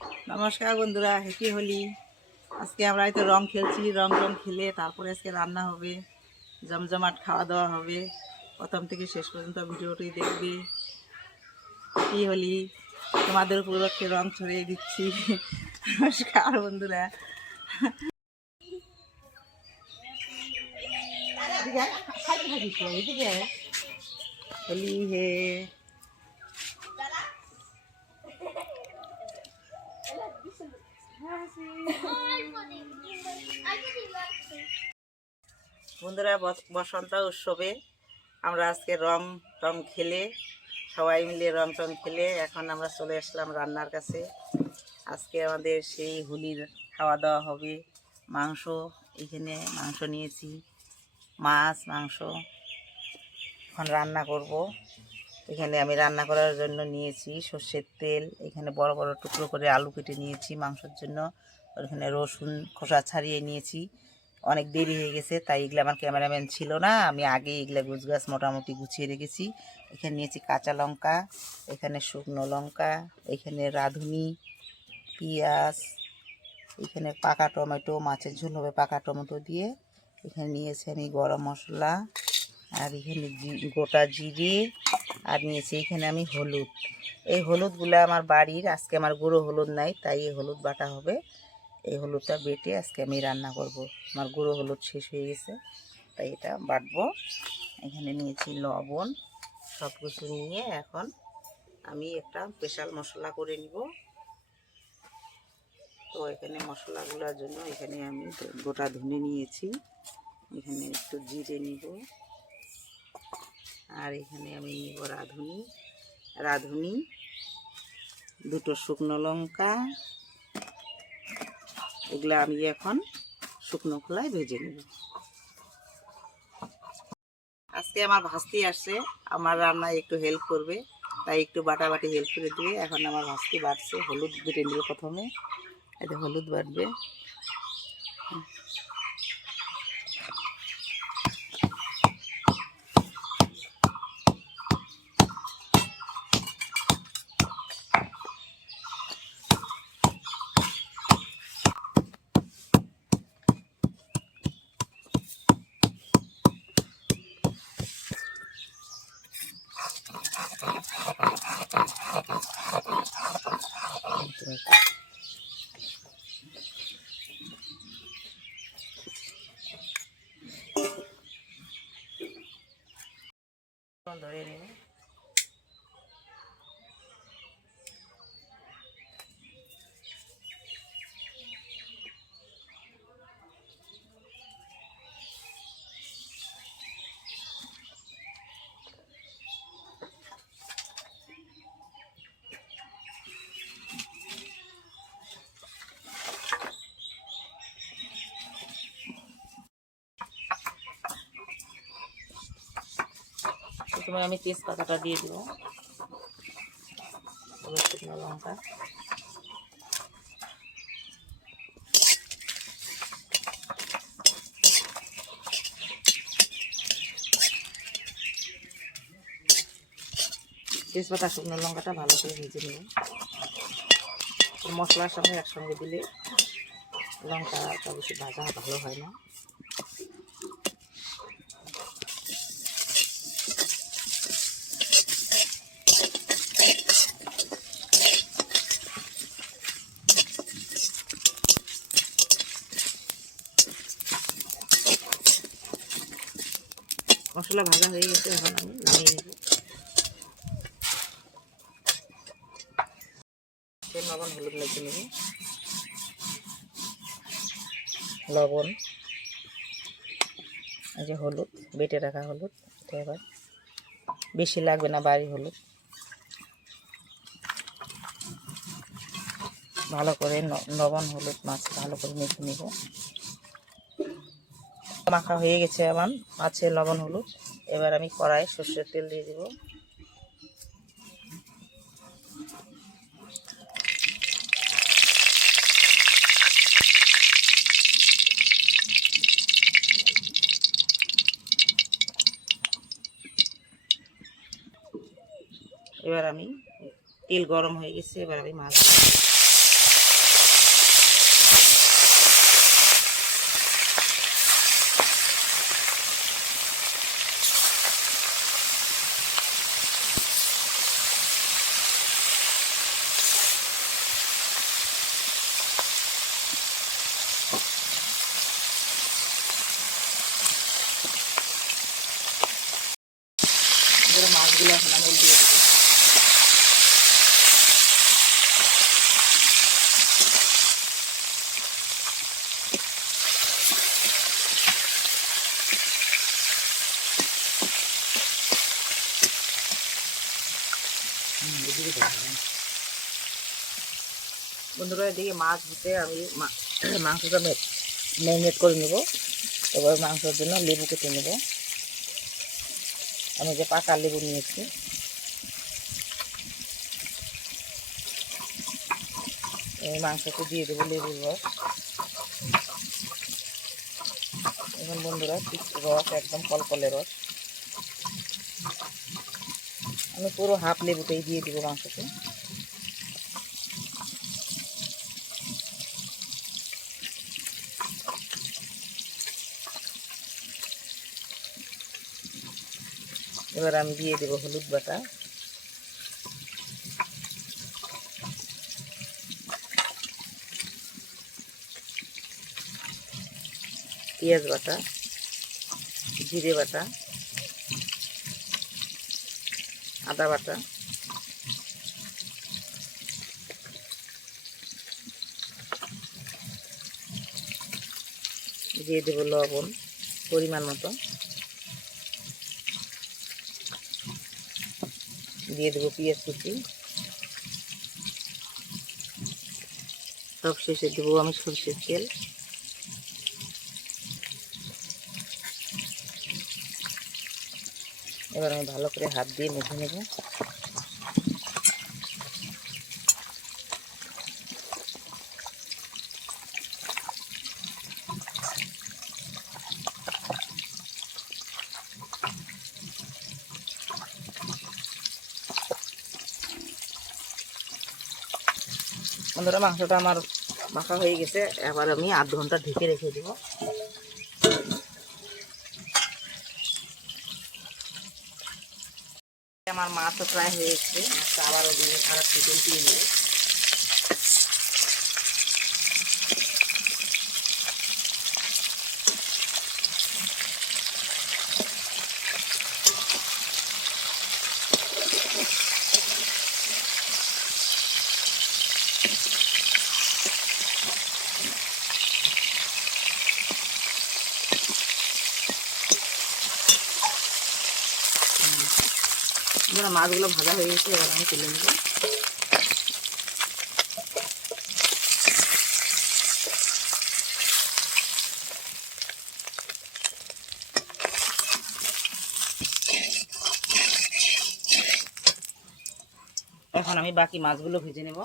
নমস্কার বন্ধুরা, হ্যাপি হোলি। আজকে আমরা হয়তো রং খেলছি, রং খেলে তারপরে আজকে রান্না হবে, জমজমাট খাওয়া দাওয়া হবে। প্রথম থেকে শেষ পর্যন্ত ভিডিওটি দেখবে। হ্যাপি হোলি, তোমাদের উপলক্ষে রং ছড়িয়ে দিচ্ছি। নমস্কার বন্ধুরা। হোলি হে। বন্ধুরা, বসন্ত উৎসবে আমরা আজকে রং খেলে, সবাই মিলে রং খেলে এখন আমরা চলে আসলাম রান্নার কাছে। আজকে আমাদের সেই হোলির খাওয়া দাওয়া হবে। মাংস, এখানে মাংস নিয়েছি, মাংস এখন রান্না করব। এখানে আমি রান্না করার জন্য নিয়েছি সর্ষের তেল, এখানে বড় বড় টুকরো করে আলু কেটে নিয়েছি মাংসের জন্য, এখানে রসুন খোসা ছাড়িয়ে নিয়েছি। অনেক দেরি হয়ে গেছে তাই এগুলো আমার ক্যামেরাম্যান ছিল না, আমি আগে এগুলো গুছগাছ মোটামুটি গুছিয়ে রেখেছি। এখানে নিয়েছি কাঁচা লঙ্কা, এখানে শুকনো লঙ্কা, এখানে রাঁধুনি, পেঁয়াজ, এখানে পাকা টমেটো, মাছের ঝোল হবে পাকা টমেটো দিয়ে। এখানে নিয়েছি আমি গরম মশলা, আর এখানে গোটা জিরে, আর নিয়েছি এখানে আমি হলুদ। এই হলুদগুলো আমার বাড়ির, আজকে আমার গুঁড়ো হলুদ নাই তাই এই হলুদ বাটা হবে। এই হলুদটা বেটে আজকে আমি রান্না করব। আমার গুঁড়ো হলুদ শেষ হয়ে গেছে তাই এটা বাটবো। এখানে নিয়েছি লবণ, সব কিছু নিয়ে এখন আমি একটা স্পেশাল মশলা করে নিব। তো এখানে মশলাগুলোর জন্য এখানে আমি গোটা ধনে নিয়েছি, এখানে একটু জিরে নিব, আর এখানে আমি নিব রাঁধুনি, দুটো শুকনো লঙ্কা। এগুলো আমি এখন শুকনো খোলায় ভেজে নেব। আজকে আমার ভাস্তি আসছে, আমার রান্নায় একটু হেল্প করবে, তাই একটু বাটাবাটি হেল্প করে দিবে। এখন আমার ভাস্তি বাটছে, হলুদ বেটে নেবে প্রথমে, এতে হলুদ বাটবে। ধরে নেব। প্রথমে আমি তেজপাতাটা দিয়ে দেব, শুকনো লঙ্কা, তেজপাতা শুকনো লঙ্কাটা ভালো করে ভেজে নেব। মশলার সঙ্গে একসঙ্গে দিলে লঙ্কাটা বেশি ভাজা ভালো হয় না। মশলা ভাজা হয়ে গেছে, এখন আমি নামিয়ে নেব। লবণ হলুদ লাগিয়ে নেব, লবণ, এই যে হলুদ বেটে রাখা হলুদ, এটা এবার বেশি লাগবে না, বাড়ি হলুদ। ভালো করে লবণ হলুদ মাছ ভালো করে মেখে নেব। মাখা হয়ে গেছে আমার মাছের লবণ হলুদ। এবার আমি কড়াই সর্ষের তেল দিয়ে দেব। এবার আমি তেল গরম হয়ে গেছে, এবার আমি মাছ মাছগুলো এখন আমি উল্টিয়ে দেবো। বন্ধুরা, এদিকে মাছ ধুতে আমি মাংসটা ম্যারিনেট করে নেব। এবার মাংসের জন্য লেবু কেটে নেব। আমি যে পাকা লেবু নিয়েছি, এই মাংসতে দিয়ে দেবো লেবুর রস। এখন বন্ধুরা রস একদম কলকলে রস, আমি পুরো হাফ লেবুটাই দিয়ে দেবো মাংসতে। এবার আমি দিয়ে দেবো হলুদ বাটা, পেঁয়াজ বাটা, জিরে বাটা, আদা বাটা, দিয়ে দেবো লবণ পরিমাণ মতো, দিয়ে দেবো পেঁয়াজ কুচি, সব শেষে দেবো আমি সরষের তেল। এবার আমি ভালো করে হাত দিয়ে মেখে নেব। বন্ধুরা, মাংসটা আমার মাখা হয়ে গেছে। এবার আমি আধ ঘন্টা ঢেকে রেখে দেব। আমার মাছও প্রায় হয়ে গেছে, মাছটা আবারও দিয়ে আর একটু দিয়ে নেব। মাছগুলো ভাজা হয়ে গেছে, এবার আমি তুলে নেব। এখন আমি বাকি মাছগুলো ভেজে নেব।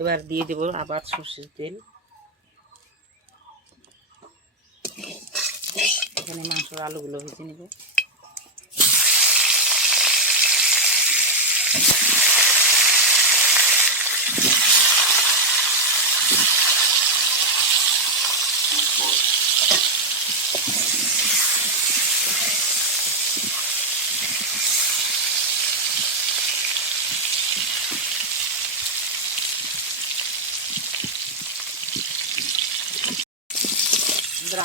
এবার দিয়ে দেবো আবার সরষের তেল। এখানে মাংসের আলুগুলো ভেজে নেব।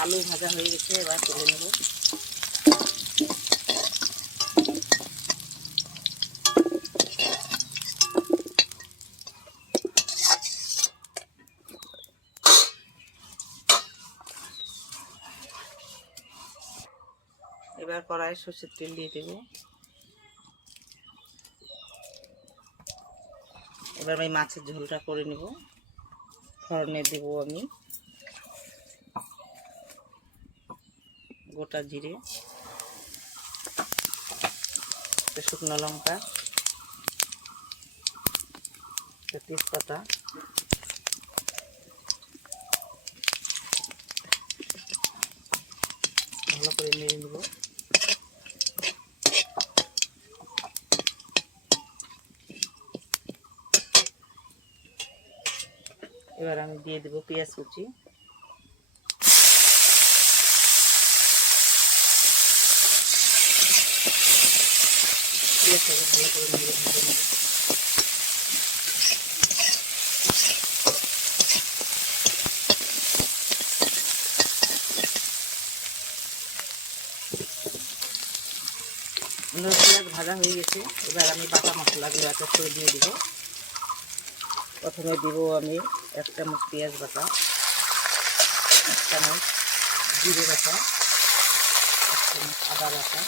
আলু ভাজা হয়ে গেছে, এবার তুলে নেব। এবার কড়াইয়ে সরষের তেল দিয়ে দেব। এবার আমি মাছের ঝোলটা করে নেব। ফোড়নে দেব আমি গোটা জিরে, শুকনো লঙ্কা, তেজপাতা, ভালো করে নেড়ে নেব। এবার আমি দিয়ে দেবো পেঁয়াজ কুচি, পেঁয়াজটাকে ভালো করে নেড়ে ভেজে নেব। পেঁয়াজ ভাজা হয়ে গেছে, এবার আমি বাটা মশলাগুলো এক এক করে দিয়ে দিব। প্রথমে দিব আমি 1 চামচ পেঁয়াজ বাটা, 1 চামচ জিরে বাটা, 1 চামচ আদা বাটা,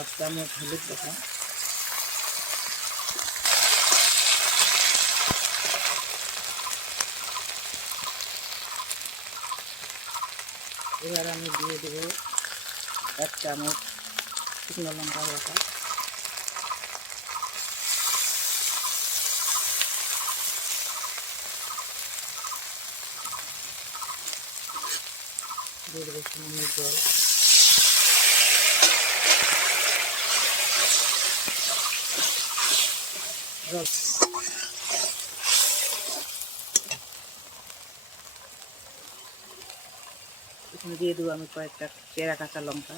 1 চামচ হলুদ বাটা, এবার আমি দিয়ে দেব 1 চামচ শুকনো লঙ্কা বাটা, দিয়ে দেবো সামান্য জল, এখানে দিয়ে দেবো আমি কয়েকটা চেরা কাঁচা লঙ্কা,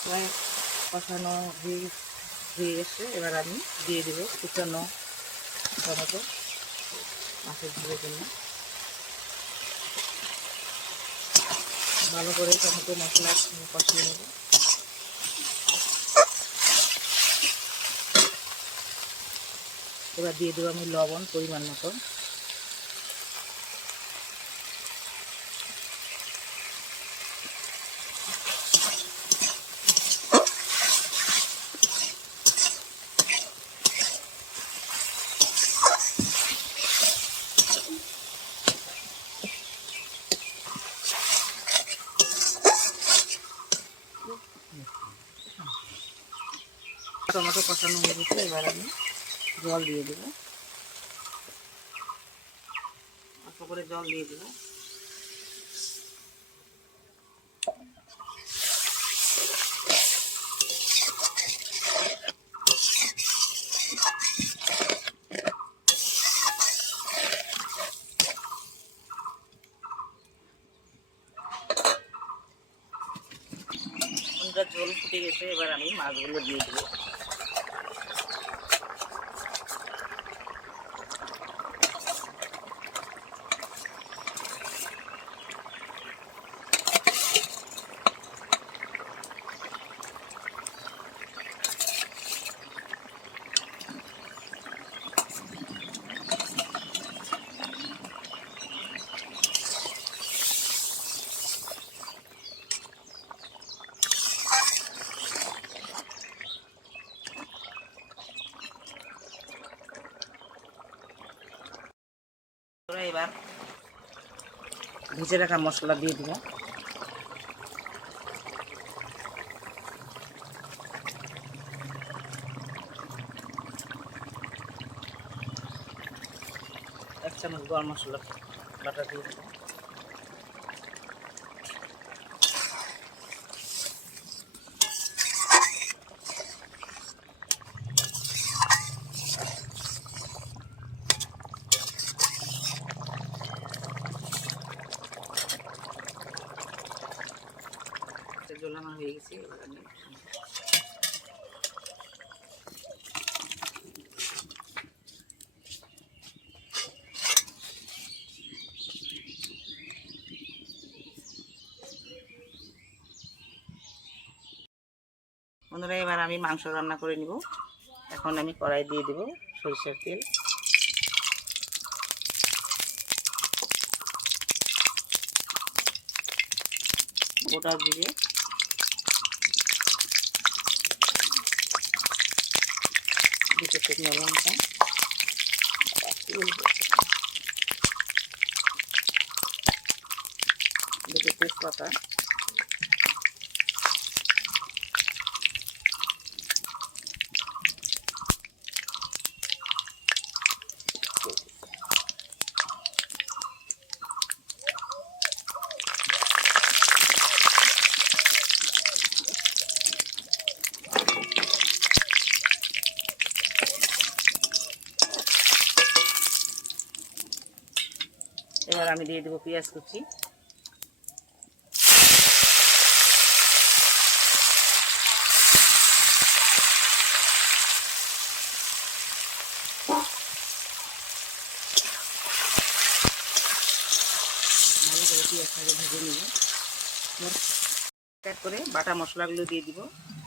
প্রায় কষানো হয়ে এসে এবার আমি দিয়ে দেবো কুচানো টমেটো মাছের ঝোলের জন্য। ভালো করে টমেটো মশলা কষিয়ে নেব। এবার দিয়ে দেবো আমি লবণ পরিমাণ মতো, টমেটো কষানো হয়ে গেছে, এবার আমি জল দিয়ে দেবো, অল্প করে জল দিয়ে দেবো। ঝোল ফুটে গেছে, এবার আমি মাছগুলো দিয়ে দেবো। এবার ভেজে রাখা মশলা দিয়ে দিব, 1 চামচ গরম মশলা বাটা দিয়ে দিব, জল আমার হয়ে গেছে। এবার আমি বন্ধুরা এবার আমি মাংস রান্না করে নিব। এখন আমি কড়াই দিয়ে দেব সরিষার তেল, গোটা জিরে, দুটো শুকনো লঙ্কা, দুটো তেজপাতা, এবার আমি দিয়ে দেবো পেঁয়াজ কুচি, ভালো করে পেঁয়াজটাকে ভেজে নিব। এক করে বাটা মশলাগুলো দিয়ে দিব।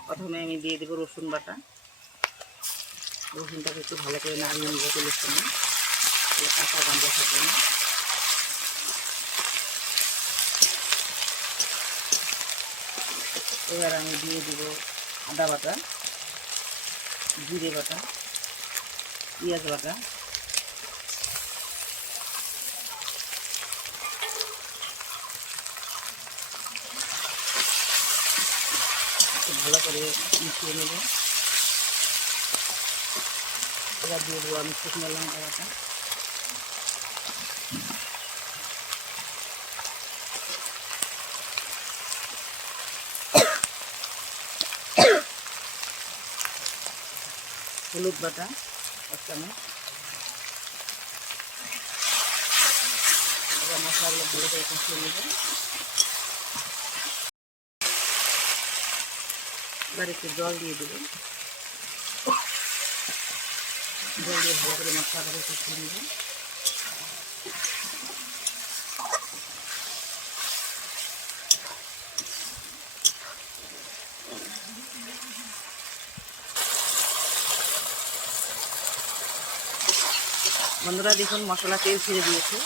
প্রথমে আমি দিয়ে দেবো রসুন বাটা। রসুনটাকে একটু ভালো করে নাড়িয়ে নিব তেলের সঙ্গে, কাঁচা গন্ধ থাকবে না। এবার আমি দিয়ে দিব আদা বাটা, জিরে বাটা, পেঁয়াজ বাটা, ভালো করে মিশিয়ে নেব। এবার দিয়ে দেবো আমি শুকনো লঙ্কা বাটা, হলুদ বাটা 1 চামচ। এবার মশলাগুলো ভালো করে কষিয়ে নেব। এবার একটু জল দিয়ে দেবো, জল দিয়ে ভালো করে মশলাটাকে কষিয়ে নেব। বন্ধুরা দেখুন মশলা তেল ছেড়ে দিয়েছে।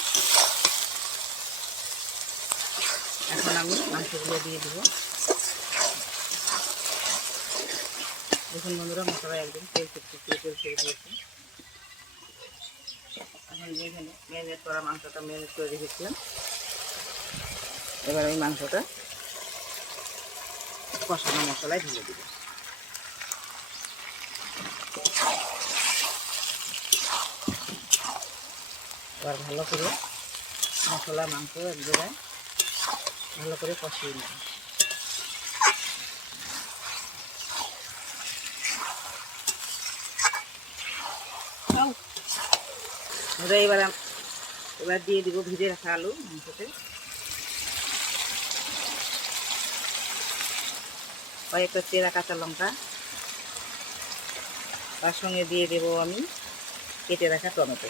এখন আমি মাংসগুলো দিয়ে দেবো। দেখুন বন্ধুরা মশলা একদম তেল ছেড়ে দিয়েছে। এখন যেখানে ম্যারিনেট করা মাংসটা ম্যারিনেট করে রেখেছিলাম, এবার আমি মাংসটা কষানো মশলায় ঢেলে দেব। এবার ভালো করে মশলা মাংস এক জায়গায় ভালো করে কষিয়ে নেব। এবার দিয়ে দিব ভেজে রাখা আলু মাংসতে, কয়েকটা চেরা কাঁচা লঙ্কা, তার সঙ্গে দিয়ে দেব আমি কেটে রাখা টমেটো।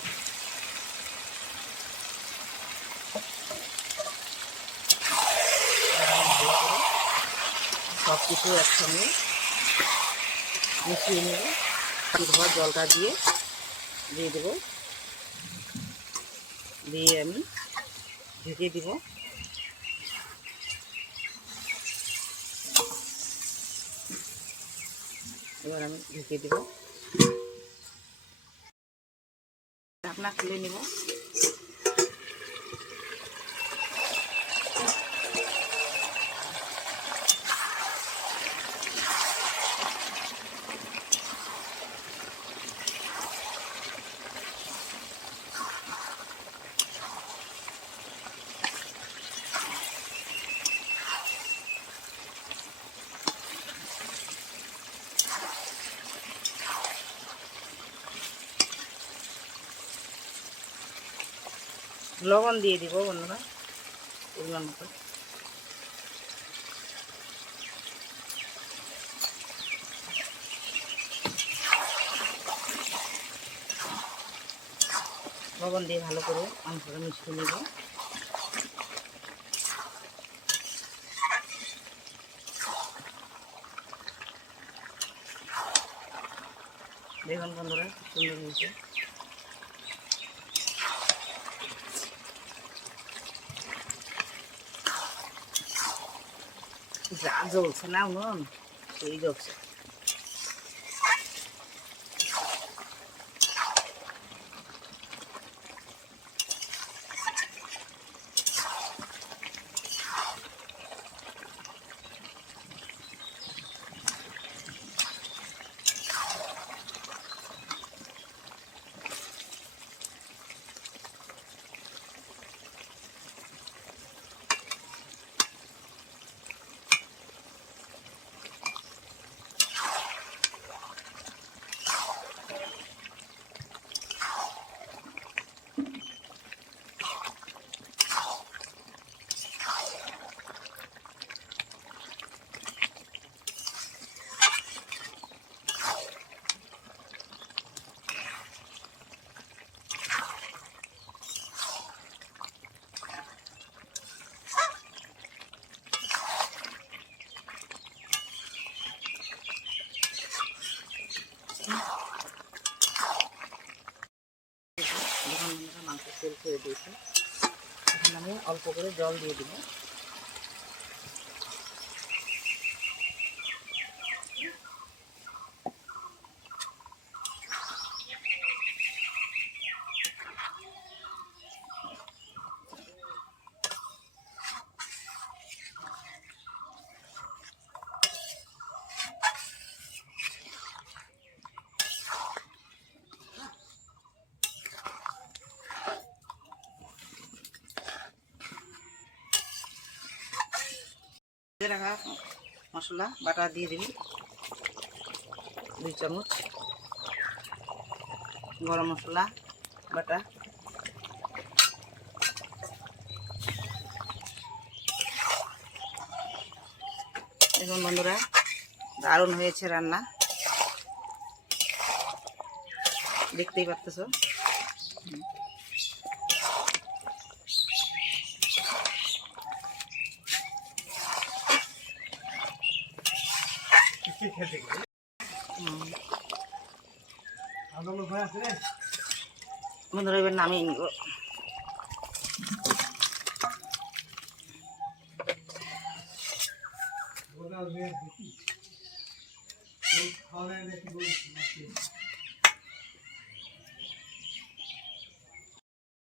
সব কিছু একসঙ্গে মিশিয়ে নেব। ধোয়া জলটা দিয়ে দেবো, দিয়ে আমি ঢেকে দিব। এবার আমি ঢেকে দেব, ঢাকনা খুলে নেব। লবণ দিয়ে দিব বন্ধুরা পরিমাণ মতো। লবণ দিয়ে ভালো করে মাংসটা মিশিয়ে নেব। দেখুন বন্ধুরা সুন্দর হয়েছে। যা জ্বলছে না উনুন সেই জ্বলছে। তেল ছেড়ে দিয়েছি। এখন আমি অল্প করে জল দিয়ে দিব। রাখা মশলা বাটা দিয়ে দিবি 2 চামচ, গরম মশলা বাটা, এখন বন্ধুরা দারুণ হয়েছে রান্না, দেখতেই পাচ্ছ। বন্ধুরা এবার নামিয়ে নিব।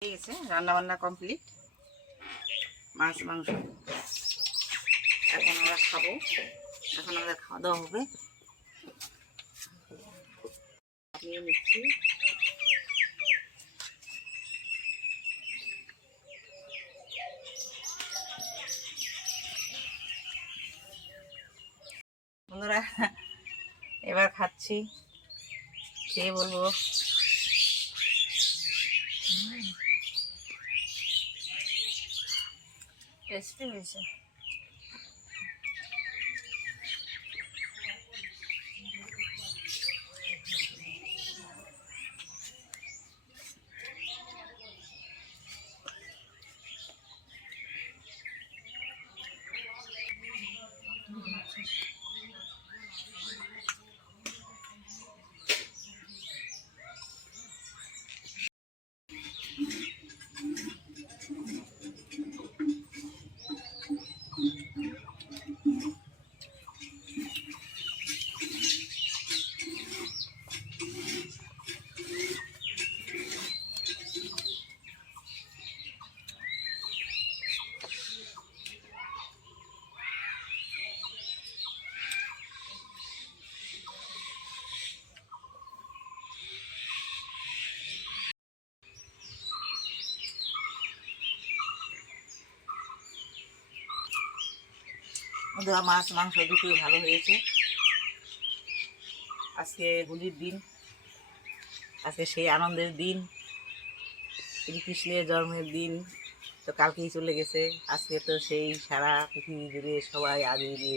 ঠিক আছে, রান্না বান্না কমপ্লিট, মাছ মাংস এখন আমরা খাবো। এখন আমাদের খাওয়া দাওয়া হবে। নিয়ে নিচ্ছি। বন্ধুরা এবার খাচ্ছি, খেয়ে বলবো টেস্টি হয়েছে। বন্ধুরা মাছ মাংস দুটোই ভালো হয়েছে। আজকে হোলির দিন, আজকে সেই আনন্দের দিন, শ্রীকৃষ্ণের জন্মের দিন তো কালকেই চলে গেছে। আজকে তো সেই সারা পৃথিবী জুড়ে সবাই আবিরে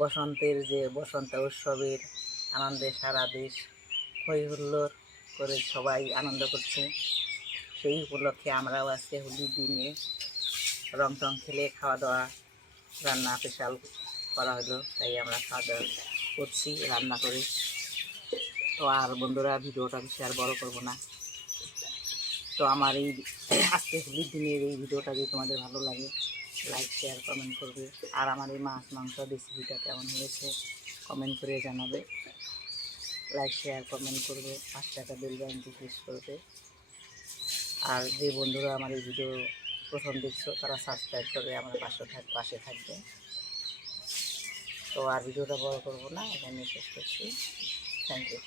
বসন্তের যে বসন্ত উৎসবের আনন্দে সারা দেশ হই হুল্লোড় করে সবাই আনন্দ করছে। সেই উপলক্ষে আমরাও আজকে হোলির দিনে রং টং খেলে খাওয়া দাওয়া রান্না স্পেশাল করা হলো, তাই আমরা খাওয়া দাওয়া করছি রান্না করে। তো আর বন্ধুরা ভিডিওটা বেশি আর বড় করবো না। তো আমার এই আজকে হোলির দিনের এই ভিডিওটা যদি তোমাদের ভালো লাগে লাইক শেয়ার কমেন্ট করবে। আর আমার এই মাছ মাংস রেসিপিটা কেমন হয়েছে কমেন্ট করে জানাবে। লাইক শেয়ার কমেন্ট করবে, 5 টাকা বেল বাটনটি প্রেস করবে। আর যে বন্ধুরা আমার এই ভিডিও প্রথম দেখছো তারা সাবস্ক্রাইব করে আমার পাশে থাকবে। তো আর ভিডিওটা বড় করবো না, এখানে শেষ করছি। Thank you.